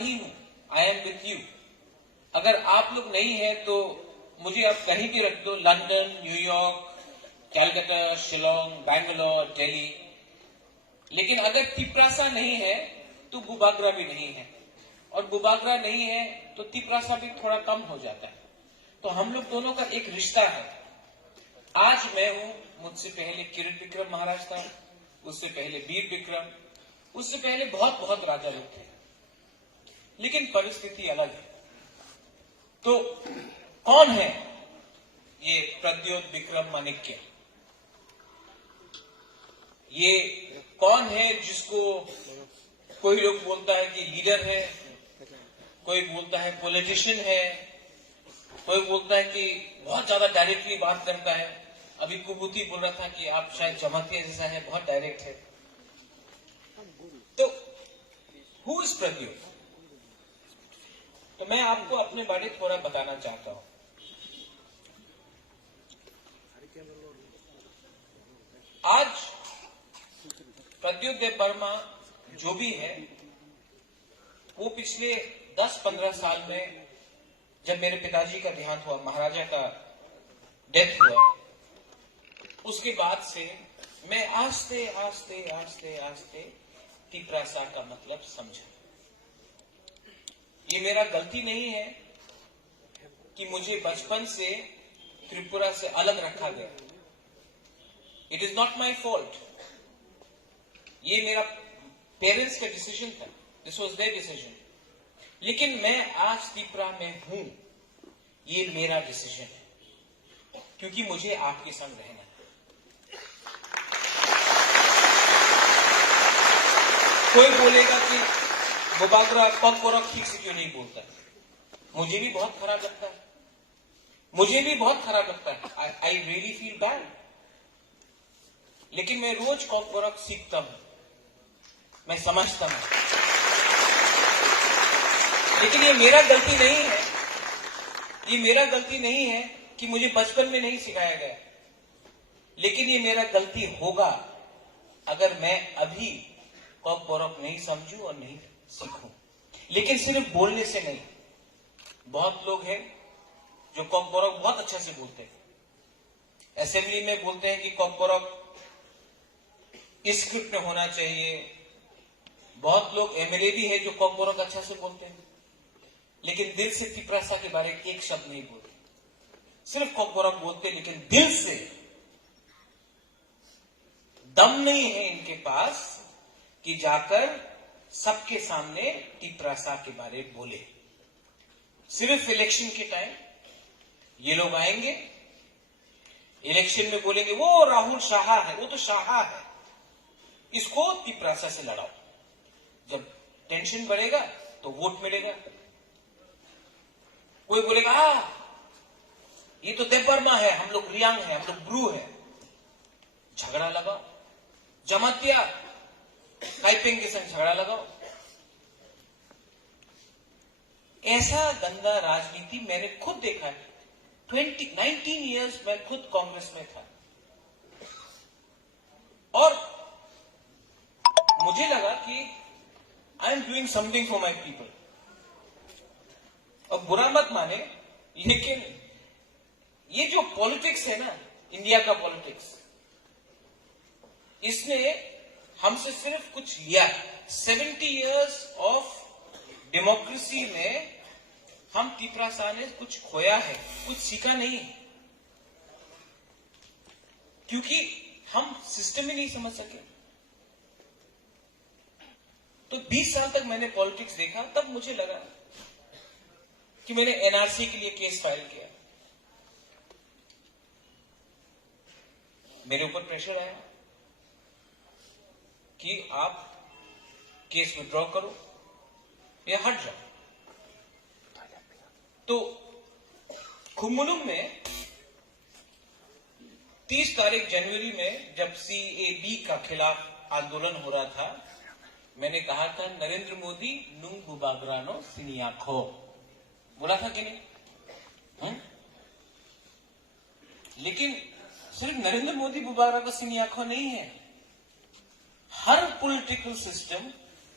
नहीं हूं, I am with you. अगर आप लोग नहीं है तो मुझे आप कहीं भी रख दो, लंदन, न्यूयॉर्क, कैलकाटा, शिलोंग, बैंगलोर, दिल्ली। लेकिन अगर तिपरासा नहीं है तो बुबागरा भी नहीं है, और बुबागरा नहीं है तो तिपरासा भी थोड़ा कम हो जाता है। तो हम लोग दोनों का एक रिश्ता है। आज मैं हूं, मुझसे पहले किरीट विक्रम महाराज था, उससे पहले वीर विक्रम, उससे पहले बहुत बहुत राजा लोग थे, लेकिन परिस्थिति अलग है। तो कौन है ये प्रद्योत विक्रम माणिक्य? ये कौन है जिसको कोई लोग बोलता है कि लीडर है, कोई बोलता है पॉलिटिशियन है, कोई बोलता है कि बहुत ज्यादा डायरेक्टली बात करता है। अभी कुबूती बोल रहा था कि आप शायद जमातिया जैसा है, बहुत डायरेक्ट है। तो हु इज प्रद्योत? तो मैं आपको अपने बारे थोड़ा बताना चाहता हूं। आज प्रद्योत देव वर्मा जो भी है, वो पिछले 10-15 साल में जब मेरे पिताजी का देहांत हुआ, महाराजा का डेथ हुआ, उसके बाद से मैं आस्ते आस्ते आस्ते आस्ते तिपरासा का मतलब समझा। ये मेरा गलती नहीं है कि मुझे बचपन से त्रिपुरा से अलग रखा गया। It is not my fault. ये मेरा पेरेंट्स का डिसीजन था, दिस वॉज देयर डिसीजन। लेकिन मैं आज त्रिपुरा में हूं, ये मेरा डिसीजन है, क्योंकि मुझे आपके संग रहना है। कोई बोलेगा कि बुबागरा कॉकबोरक ठीक से क्यों नहीं बोलता? मुझे भी बहुत खराब लगता है, मुझे भी बहुत खराब लगता है। I really feel bad. लेकिन मैं रोज कॉकबोरक सीखता हूं, मैं समझता हूं। लेकिन ये मेरा गलती नहीं है, ये मेरा गलती नहीं है कि मुझे बचपन में नहीं सिखाया गया। लेकिन ये मेरा गलती होगा अगर मैं अभी कॉकबोरक नहीं समझूं और नहीं सीखूं। लेकिन सिर्फ बोलने से नहीं। बहुत लोग हैं जो कॉकबोरक बहुत अच्छे से बोलते हैं, असेंबली में बोलते हैं कि कॉकबोरक इस स्क्रिप्ट में होना चाहिए। बहुत लोग एमएलए भी है जो कॉकबोरक अच्छा से बोलते हैं, लेकिन दिल से तिपरासा के बारे में एक शब्द नहीं बोलते, सिर्फ कॉकबोरक बोलते, लेकिन दिल से दम नहीं है इनके पास कि जाकर सबके सामने तिपरासा के बारे में बोले। सिर्फ इलेक्शन के टाइम ये लोग आएंगे, इलेक्शन में बोलेंगे वो राहुल शाह है, वो तो शाह है, इसको तिपरासा से लड़ाओ। जब टेंशन बढ़ेगा तो वोट मिलेगा। कोई बोलेगा ये तो देव वर्मा है, हम लोग रियांग है, हम लोग ब्रू है, झगड़ा लगाओ। जमातिया काइपिंग के संग झगड़ा लगाओ। ऐसा गंदा राजनीति मैंने खुद देखा है। 19 इयर्स मैं खुद कांग्रेस में था, और मुझे लगा कि I am doing something for my people. और बुरा मत माने, लेकिन ये जो पॉलिटिक्स है ना, इंडिया का पॉलिटिक्स, इसने हमसे सिर्फ कुछ लिया। 70 इयर्स ऑफ डेमोक्रेसी में हम तिपरासा ने कुछ खोया है, कुछ सीखा नहीं, क्योंकि हम सिस्टम ही नहीं समझ सके। तो 20 साल तक मैंने पॉलिटिक्स देखा, तब मुझे लगा कि मैंने एनआरसी के लिए केस फाइल किया। मेरे ऊपर प्रेशर आया कि आप केस विड्रॉ करो या हट जाओ। तो खुम्मुलुंग में 30 तारीख जनवरी में जब CAB का खिलाफ आंदोलन हो रहा था, मैंने कहा था नरेंद्र मोदी नुंग बुबागरानो सिनियाखो, बोला था कि नहीं? लेकिन सिर्फ नरेंद्र मोदी बुबागरा का सिनियाखो नहीं है। हर पॉलिटिकल सिस्टम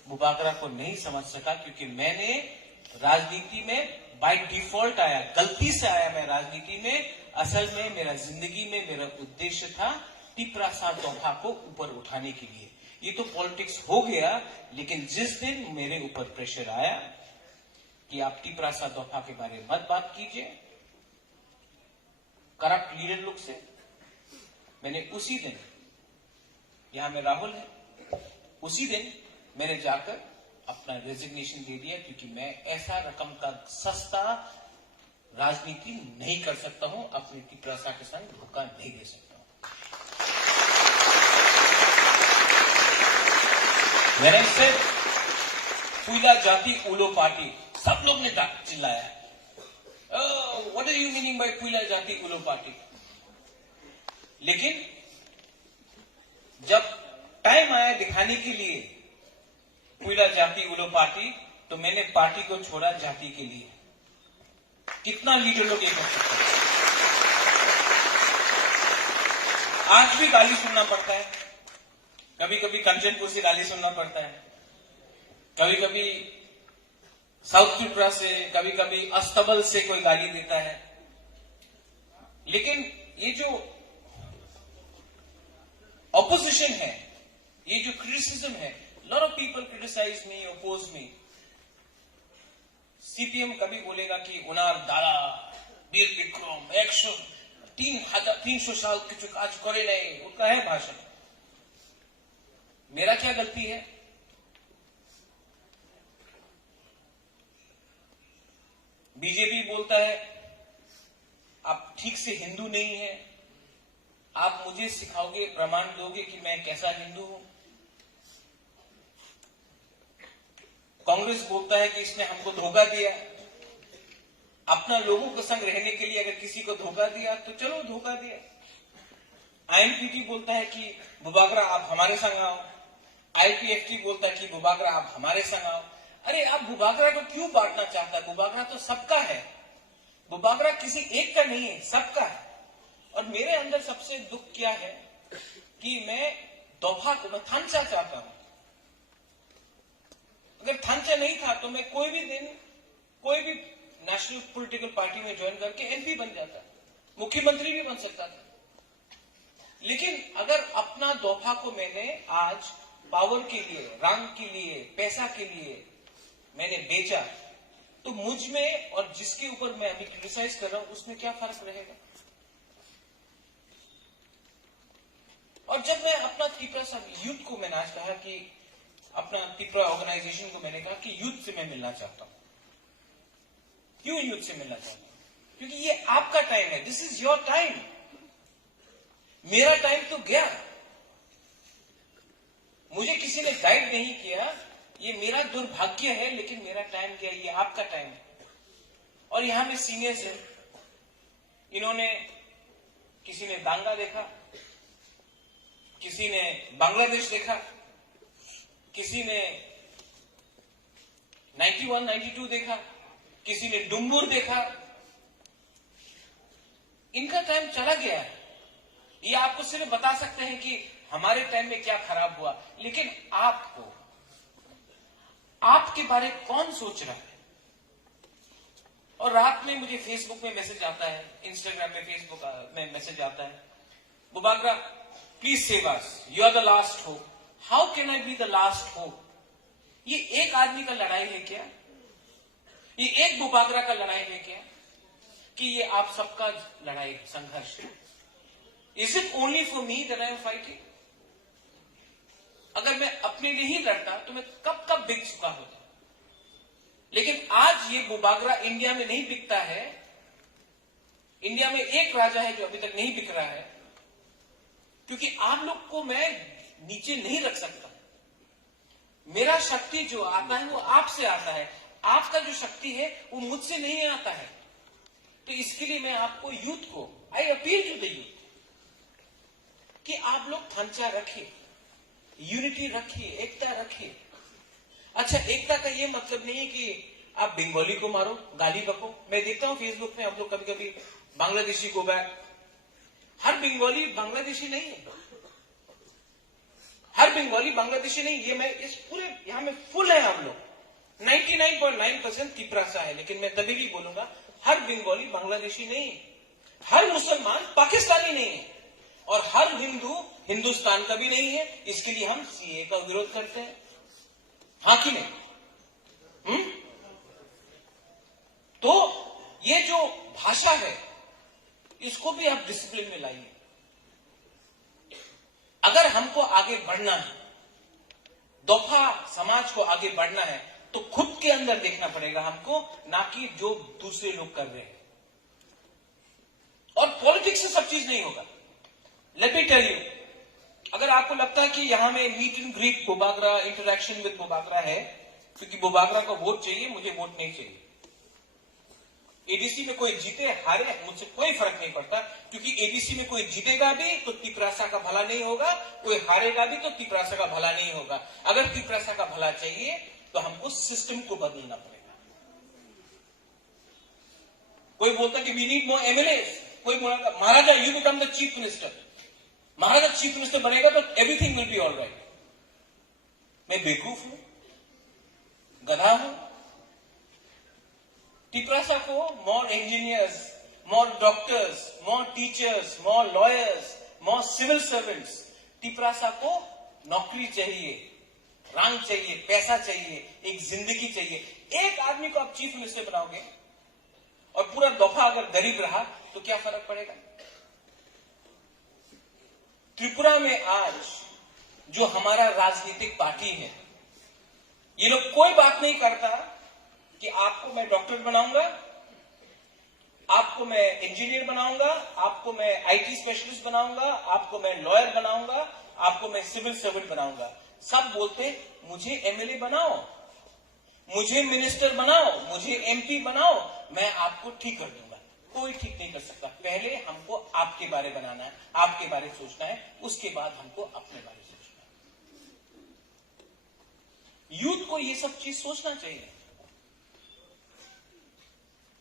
मुबागरा को नहीं समझ सका, क्योंकि मैंने राजनीति में बाय डिफॉल्ट आया, गलती से आया मैं राजनीति में। असल में मेरा जिंदगी में मेरा उद्देश्य था टिपरासा तोहफा को ऊपर उठाने के लिए। ये तो पॉलिटिक्स हो गया, लेकिन जिस दिन मेरे ऊपर प्रेशर आया कि आप टिपरासा तोहफा के बारे में मत बात कीजिए करप्ट लीडर लोग से, मैंने उसी दिन, यहां में राहुल है, उसी दिन मैंने जाकर अपना रेजिग्नेशन दे दिया, क्योंकि मैं ऐसा रकम का सस्ता राजनीति नहीं कर सकता हूं, अपनी टिपरासा के संग धोखा नहीं दे सकता हूं। मैंने से फुइला जाति उलो पार्टी, सब लोग ने चिल्लाया, what are you meaning by फुइला जाति उलो पार्टी। लेकिन जब टाइम आया दिखाने के लिए फुइला जाति उलो पार्टी, तो मैंने पार्टी को छोड़ा जाति के लिए। कितना लीडर लोग ये कर सकते हैं। आज भी गाली सुनना पड़ता है, कभी कभी कंचनपुर से गाली सुनना पड़ता है, कभी कभी साउथ त्रिपुरा से, कभी कभी अस्तबल से कोई गाली देता है। लेकिन ये जो ऑपोजिशन है, ये जो क्रिटिसिज्म है, lot of people criticize me, oppose me. CPM कभी बोलेगा कि उनार दारा वीर विक्रम 300 साल कुछ काज करे नहीं, उनका है भाषण। मेरा क्या गलती है? बीजेपी बोलता है आप ठीक से हिंदू नहीं है, आप मुझे सिखाओगे, प्रमाण दोगे कि मैं कैसा हिंदू हूं। कांग्रेस बोलता है कि इसने हमको धोखा दिया। अपना लोगों के संग रहने के लिए अगर किसी को धोखा दिया तो चलो धोखा दिया। आईएमपीटी बोलता है कि बुबागरा आप हमारे संग आओ, आईपीएफटी बोलता है कि बुबागरा आप हमारे संग आओ। अरे आप बुबागरा को क्यों बांटना चाहता है? बुबागरा तो सबका है, बुबागरा किसी एक का नहीं है, सबका है। और मेरे अंदर सबसे दुख क्या है कि मैं दोफा को, मैं थांचा चाहता हूं। अगर थांचा नहीं था तो मैं कोई भी दिन कोई भी नेशनल पॉलिटिकल पार्टी में ज्वाइन करके एमपी बन जाता, मुख्यमंत्री भी बन सकता था। लेकिन अगर अपना दोफा को मैंने आज पावर के लिए, रंग के लिए, पैसा के लिए मैंने बेचा, तो मुझ में और जिसके ऊपर मैं अभी क्रिटिसाइज कर रहा हूं उसमें क्या फर्क रहेगा? और जब मैं अपना टिपरासा यूथ को, मैंने आज कहा कि अपना टिपरा ऑर्गेनाइजेशन को मैंने कहा कि यूथ से मैं मिलना चाहता हूं। क्यों यूथ से मिलना चाहता हूं? क्योंकि ये आपका टाइम है, दिस इज योर टाइम। मेरा टाइम तो गया, मुझे किसी ने गाइड नहीं किया, ये मेरा दुर्भाग्य है, लेकिन मेरा टाइम गया, ये आपका टाइम है। और यहां में सीनियर्स हैं, इन्होंने, किसी ने दांगा देखा, किसी ने बांग्लादेश देखा, किसी ने 91, 92 देखा, किसी ने डुम्बुर देखा। इनका टाइम चला गया है। ये आपको सिर्फ बता सकते हैं कि हमारे टाइम में क्या खराब हुआ, लेकिन आपको, आपके बारे कौन सोच रहा है? और रात में मुझे फेसबुक में मैसेज आता है, इंस्टाग्राम में, फेसबुक में मैसेज आता है, बुबागरा please save us, you are the last hope. How can I be the last hope? ये एक आदमी का लड़ाई है क्या? ये एक बुबागरा का लड़ाई है क्या? कि ये आप सबका लड़ाई, संघर्ष है? Is it only for me that I am fighting? अगर मैं अपने लिए ही लड़ता तो मैं कब कब बिक चुका होता। लेकिन आज ये बुबागरा इंडिया में नहीं बिकता है। इंडिया में एक राजा है जो अभी तक नहीं बिक रहा है, क्योंकि आप लोग को मैं नीचे नहीं रख सकता। मेरा शक्ति जो आता है वो आपसे आता है, आपका जो शक्ति है वो मुझसे नहीं आता है। तो इसके लिए मैं आपको, यूथ को, I appeal to the youth कि आप लोग थांचा रखिए, यूनिटी रखिए, एकता रखिए। अच्छा, एकता का ये मतलब नहीं है कि आप बंगाली को मारो, गाली बको। मैं देखता हूं फेसबुक में आप लोग कभी कभी बांग्लादेशी गो बैक। हर बंगाली बांग्लादेशी नहीं है, हर बंगाली बांग्लादेशी नहीं, ये मैं इस पूरे यहां में फुल है हम लोग 99.9% तिपरासा है, लेकिन मैं तभी भी बोलूंगा हर बंगाली बांग्लादेशी नहीं है, हर मुसलमान पाकिस्तानी नहीं है, और हर हिंदू हिंदुस्तान का भी नहीं है। इसके लिए हम सीए का विरोध करते हैं, हाँ कि नहीं? तो ये जो भाषा है इसको भी आप डिसिप्लिन में लाइए। अगर हमको आगे बढ़ना है, दफा समाज को आगे बढ़ना है, तो खुद के अंदर देखना पड़ेगा हमको, ना कि जो दूसरे लोग कर रहे हैं। और पॉलिटिक्स से सब चीज नहीं होगा। लेट मी टेल यू, अगर आपको लगता है कि यहां में मीट एंड ग्रीट बोबागरा, इंटरेक्शन विद बोबागरा है, क्योंकि बोबागरा को वोट चाहिए, मुझे वोट नहीं चाहिए। एडीसी में कोई जीते हारे मुझसे कोई फर्क नहीं पड़ता, क्योंकि एडीसी में कोई जीतेगा भी तो तिपरासा का भला नहीं होगा, कोई हारेगा भी तो तिपरासा का भला नहीं होगा। अगर तिपरासा का भला चाहिए तो हमको सिस्टम को बदलना पड़ेगा। कोई बोलता कि वी नीड मोर एमएलए, कोई बोला Maharaja you become the chief minister, Maharaja chief minister बनेगा तो everything will be all right. मैं बेवकूफ हूं, गधा हूं? तिपरासा को more engineers, more doctors, more teachers, more lawyers, more civil servants, Tiprasa को नौकरी चाहिए, रंग चाहिए, पैसा चाहिए, एक जिंदगी चाहिए। एक आदमी को आप चीफ मिनिस्टर बनाओगे और पूरा दफा अगर गरीब रहा तो क्या फर्क पड़ेगा? त्रिपुरा में आज जो हमारा राजनीतिक पार्टी है, ये लोग कोई बात नहीं करता कि आपको मैं डॉक्टर बनाऊंगा, आपको मैं इंजीनियर बनाऊंगा, आपको मैं आईटी स्पेशलिस्ट बनाऊंगा, आपको मैं लॉयर बनाऊंगा, आपको मैं सिविल सर्वेंट बनाऊंगा। सब बोलते मुझे एमएलए बनाओ, मुझे मिनिस्टर बनाओ, मुझे एमपी बनाओ, मैं आपको ठीक कर दूंगा। कोई ठीक नहीं कर सकता। पहले हमको आपके बारे बनाना है, आपके बारे सोचना है, उसके बाद हमको अपने बारे सोचना है। यूथ को ये सब चीज सोचना चाहिए।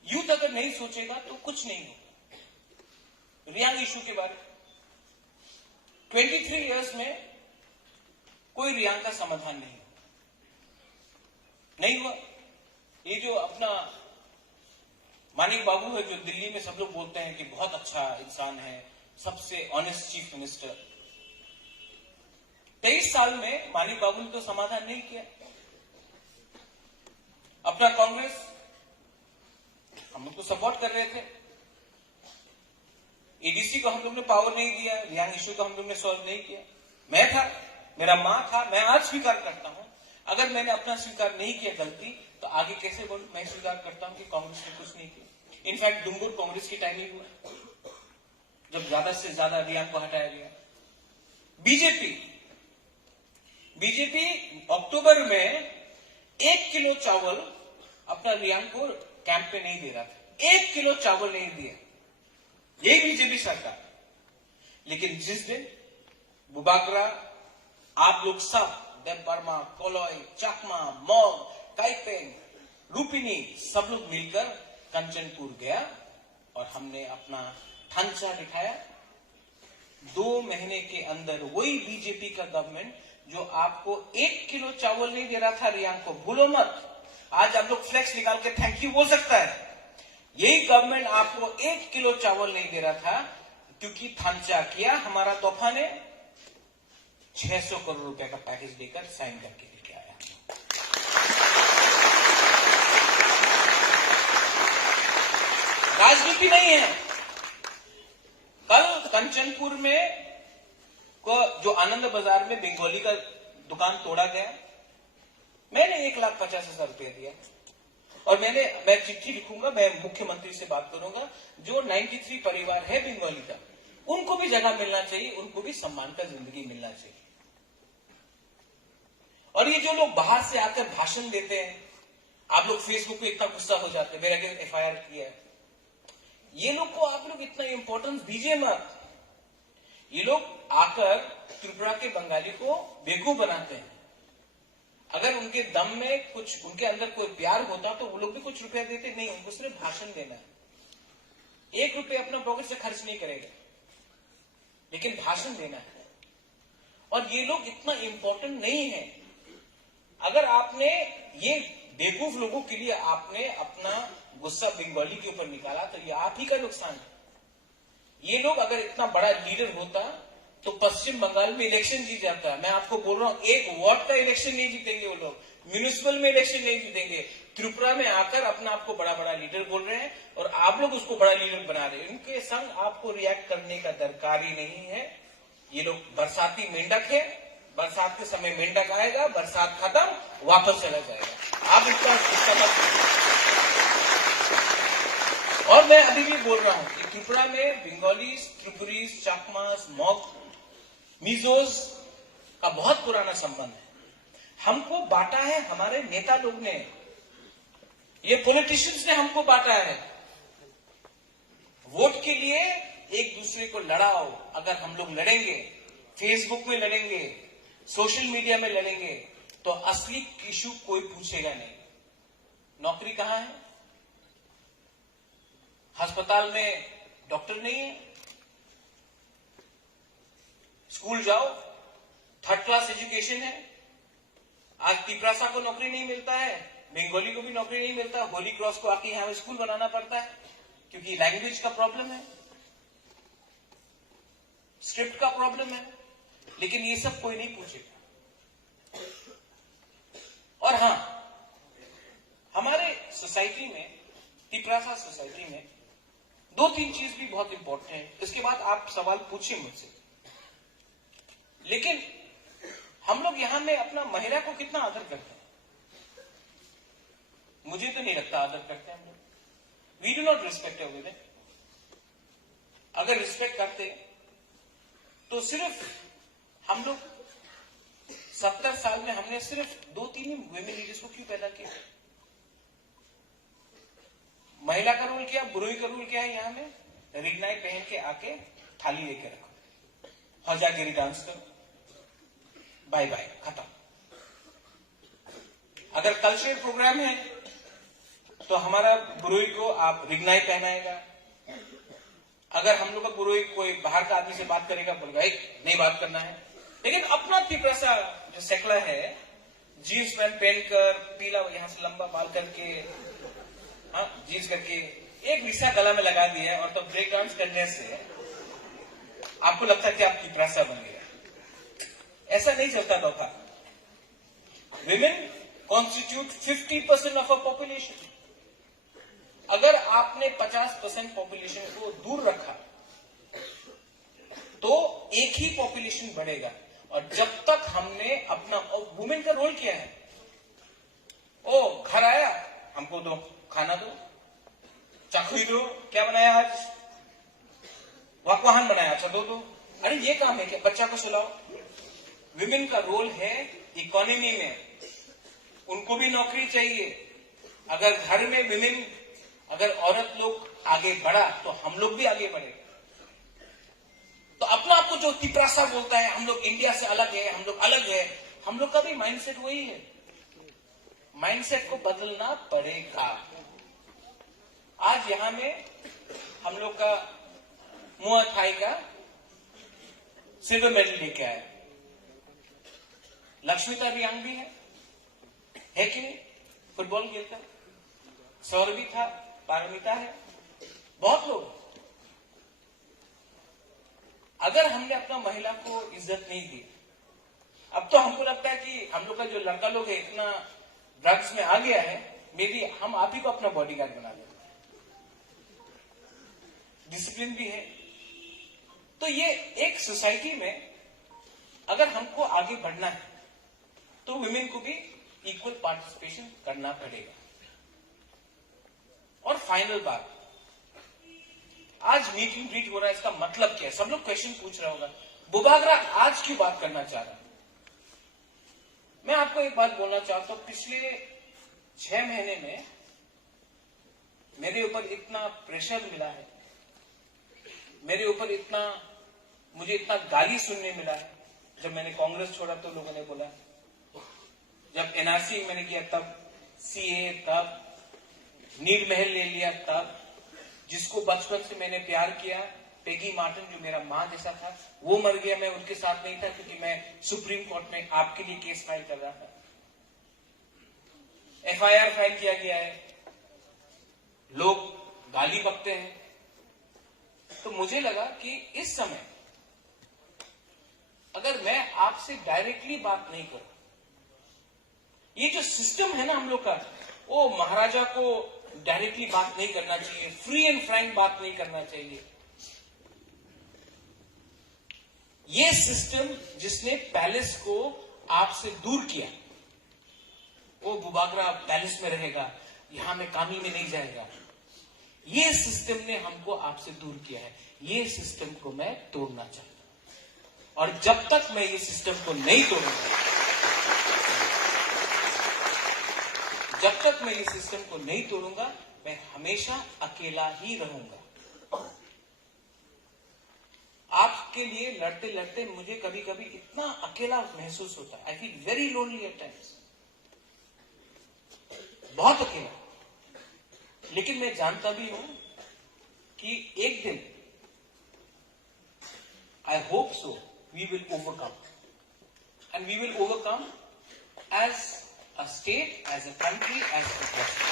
यूथ अगर नहीं सोचेगा तो कुछ नहीं होगा। रियांग इशू के बारे 23 इयर्स में कोई रियांग का समाधान नहीं हुआ। ये जो अपना मानिक बाबू है, जो दिल्ली में सब लोग बोलते हैं कि बहुत अच्छा इंसान है, सबसे ऑनेस्ट चीफ मिनिस्टर, 23 साल में मानिक बाबू ने तो समाधान नहीं किया। अपना कांग्रेस हम लोग को सपोर्ट कर रहे थे, एडीसी को हम लोग ने पावर नहीं दिया, रियांग इशू को हम लोग ने सॉल्व नहीं किया। मैं था, मेरा मां था, मैं आज स्वीकार करता हूं। अगर मैंने अपना स्वीकार नहीं किया गलती, तो आगे कैसे बोलूं? मैं स्वीकार करता हूं कि कांग्रेस ने कुछ नहीं किया। इनफैक्ट डुंगुर कांग्रेस की टाइमिंग हुआ जब ज्यादा से ज्यादा रियांग को हटाया गया। बीजेपी अक्टूबर में 1 किलो चावल अपना रियांग को कैंप पे नहीं दे रहा था, 1 किलो चावल नहीं दिया, यही बीजेपी सरकार। लेकिन जिस दिन बोबागरा, आप लोग सब, देवबर्मा, कोलोई, चकमा, मॉग, काइपेंग, रूपिनी, सब लोग मिलकर कंचनपुर गया और हमने अपना ढांचा दिखाया। 2 महीने के अंदर वही बीजेपी का गवर्नमेंट जो आपको 1 किलो चावल नहीं दे रहा था रियांग को, भूलो मत, आज आप लोग फ्लेक्स निकाल के थैंक यू बोल सकता है। यही गवर्नमेंट आपको 1 किलो चावल नहीं दे रहा था, क्योंकि ढांचा किया हमारा तोहफा ने 600 करोड़ रुपए का पैकेज देकर साइन करके लेके आया। राजनीति नहीं है। कल कंचनपुर में को जो आनंद बाजार में बंगाली का दुकान तोड़ा गया, मैंने 1,50,000 रुपया दिया और मैं चिट्ठी लिखूंगा, मैं मुख्यमंत्री से बात करूंगा। जो 93 परिवार है बंगाली का, उनको भी जगह मिलना चाहिए, उनको भी सम्मान का जिंदगी मिलना चाहिए। और ये जो लोग बाहर से आकर भाषण देते हैं, आप लोग फेसबुक पे इतना गुस्सा हो जाते हैं, मेरे अगेंस्ट एफआईआर किया है, ये लोग को आप लोग इतना इंपॉर्टेंस दीजिए मत। ये लोग आकर त्रिपुरा के बंगाली को बेवकूफ बनाते हैं। अगर उनके दम में कुछ, उनके अंदर कोई प्यार होता तो वो लोग भी कुछ रुपया देते नहीं, उनको सिर्फ भाषण देना है। 1 रुपया अपना पॉकेट से खर्च नहीं करेगा, लेकिन भाषण देना है। और ये लोग इतना इंपॉर्टेंट नहीं है। अगर आपने ये बेवकूफ लोगों के लिए आपने अपना गुस्सा बंगाली के ऊपर निकाला तो ये आप ही का नुकसान है। ये लोग अगर इतना बड़ा लीडर होता तो पश्चिम बंगाल में इलेक्शन जीत जाता है। मैं आपको बोल रहा हूं, एक वार्ड का इलेक्शन नहीं जीतेंगे वो लोग, म्यूनिसिपल में इलेक्शन नहीं जीतेंगे। त्रिपुरा में आकर अपना आपको बड़ा बड़ा लीडर बोल रहे हैं और आप लोग उसको बड़ा लीडर बना रहे हैं। इनके संग आपको रिएक्ट करने का दरकार ही नहीं है। ये लोग बरसाती मेंढक है, बरसात के समय मेंढक आएगा, बरसात खत्म, वापस चला जाएगा। आप इसका और मैं अभी भी बोल रहा हूं कि त्रिपुरा में बंगालीज, त्रिपुरीज, चाकमास, मॉग, मिजोज का बहुत पुराना संबंध है। हमको बांटा है हमारे नेता लोग ने, ये पॉलिटिशियंस ने हमको बांटा है। वोट के लिए एक दूसरे को लड़ाओ। अगर हम लोग लड़ेंगे, फेसबुक में लड़ेंगे, सोशल मीडिया में लड़ेंगे, तो असली इशू कोई पूछेगा नहीं। नौकरी कहां है? अस्पताल में डॉक्टर नहीं है। स्कूल जाओ, थर्ड क्लास एजुकेशन है। आज तिपरासा को नौकरी नहीं मिलता है, बंगाली को भी नौकरी नहीं मिलता। होली क्रॉस को आके यहां स्कूल बनाना पड़ता है क्योंकि लैंग्वेज का प्रॉब्लम है, स्क्रिप्ट का प्रॉब्लम है। लेकिन ये सब कोई नहीं पूछेगा। और हां, हमारे सोसाइटी में, तिपरासा सोसाइटी में 2-3 चीज भी बहुत इंपॉर्टेंट है। इसके बाद आप सवाल पूछिए मुझसे। लेकिन हम लोग यहां में अपना महिला को कितना आदर करते हैं? मुझे तो नहीं लगता आदर करते हैं हम लोग। We do not respect our women. अगर रिस्पेक्ट करते तो सिर्फ हम लोग 70 साल में हमने सिर्फ 2-3 ही वुमेन लीडर्स को क्यों पैदा किया? महिला का रोल क्या, बुरोई का रोल क्या है? यहां में रिगनाई पहन के आके थाली लेके रखो, हजागिरी डांस करो, बाय बाय, खत्म। अगर कल्चरल प्रोग्राम है तो हमारा बुरोई को आप रिगनाई पहनाएगा। अगर हम लोग का बुरोई कोई बाहर का आदमी से बात करेगा, बोलेगा नहीं बात करना है। लेकिन अपना तिपरासा जो सेकला है, जीन्स पैंट पहनकर, पीला यहां से लंबा बाल करके, हाँ जीन्स करके, एक रिक्शा गला में लगा दिया है और तो ब्रेक डांस करने से आपको लगता है कि आप तिपरासा बन गया। ऐसा नहीं चलता था। Women constitute 50% of a population. अगर आपने 50% पॉपुलेशन को दूर रखा तो एक ही पॉपुलेशन बढ़ेगा। और जब तक हमने अपना, वुमेन का रोल क्या है? ओ घर आया, हमको दो, खाना दो, चाकू दो, क्या बनाया आज, वाकवाहन बनाया, अच्छा दो। अरे ये काम है क्या? बच्चा को सुलाओ। विमेन का रोल है इकोनॉमी में, उनको भी नौकरी चाहिए। अगर घर में विमेन, अगर औरत लोग आगे बढ़ा तो हम लोग भी आगे बढ़े। तो अपना आपको जो तिपरासा बोलता है, हम लोग इंडिया से अलग है, हम लोग अलग है, हम लोग का भी माइंडसेट वही है। माइंडसेट को बदलना पड़ेगा। आज यहां में हम लोग का मुआ थाई का सिल्वर मेडल लेके आया, लक्ष्मीता भी अंग भी है कि नहीं? फुटबॉल खेलता, सौरभी था, पारमिता है, बहुत लोग। अगर हमने अपना महिला को इज्जत नहीं दी, अब तो हमको लगता है कि हम लोग का जो लड़का लोग है इतना ड्रग्स में आ गया है, मे बी हम आप ही को अपना बॉडीगार्ड बना लेते हैं। डिसिप्लिन भी है। तो ये एक सोसाइटी में अगर हमको आगे बढ़ना है तो वुमेन को भी इक्वल पार्टिसिपेशन करना पड़ेगा। और फाइनल बात, आज मीट एंड ग्रीट हो रहा है, इसका मतलब क्या है? सब लोग क्वेश्चन पूछ रहा होगा, बुबागरा आज क्यों बात करना चाह रहा? मैं आपको एक बात बोलना चाहता हूं, पिछले 6 महीने में मेरे ऊपर इतना प्रेशर मिला है, मेरे ऊपर मुझे इतना गाली सुनने मिला है। जब मैंने कांग्रेस छोड़ा तो लोगों ने बोला, जब एनआरसी मैंने किया तब, सीए तब, नील महल ले लिया तब, जिसको बचपन से मैंने प्यार किया, पेगी मार्टिन जो मेरा माँ जैसा था वो मर गया, मैं उनके साथ नहीं था क्योंकि मैं सुप्रीम कोर्ट में आपके लिए केस फाइल कर रहा था। एफआईआर फाइल किया गया है, लोग गाली बकते हैं। तो मुझे लगा कि इस समय अगर मैं आपसे डायरेक्टली बात नहीं करूं, ये जो सिस्टम है ना हम लोग का, वो महाराजा को डायरेक्टली बात नहीं करना चाहिए, फ्री एंड फ्रैंक बात नहीं करना चाहिए। ये सिस्टम जिसने पैलेस को आपसे दूर किया, वो बुबागरा पैलेस में रहेगा, यहां में कामी में नहीं जाएगा, ये सिस्टम ने हमको आपसे दूर किया है। ये सिस्टम को मैं तोड़ना चाहता हूं, और जब तक मैं ये सिस्टम को नहीं तोड़ूंगा, जब तक मैं ये सिस्टम को नहीं तोड़ूंगा, मैं हमेशा अकेला ही रहूंगा। आपके लिए लड़ते लड़ते मुझे कभी कभी इतना अकेला महसूस होता है। I feel very lonely at times, बहुत अकेला। लेकिन मैं जानता भी हूं कि एक दिन, I hope so, we will overcome, and we will overcome as a state, as a country, as a person.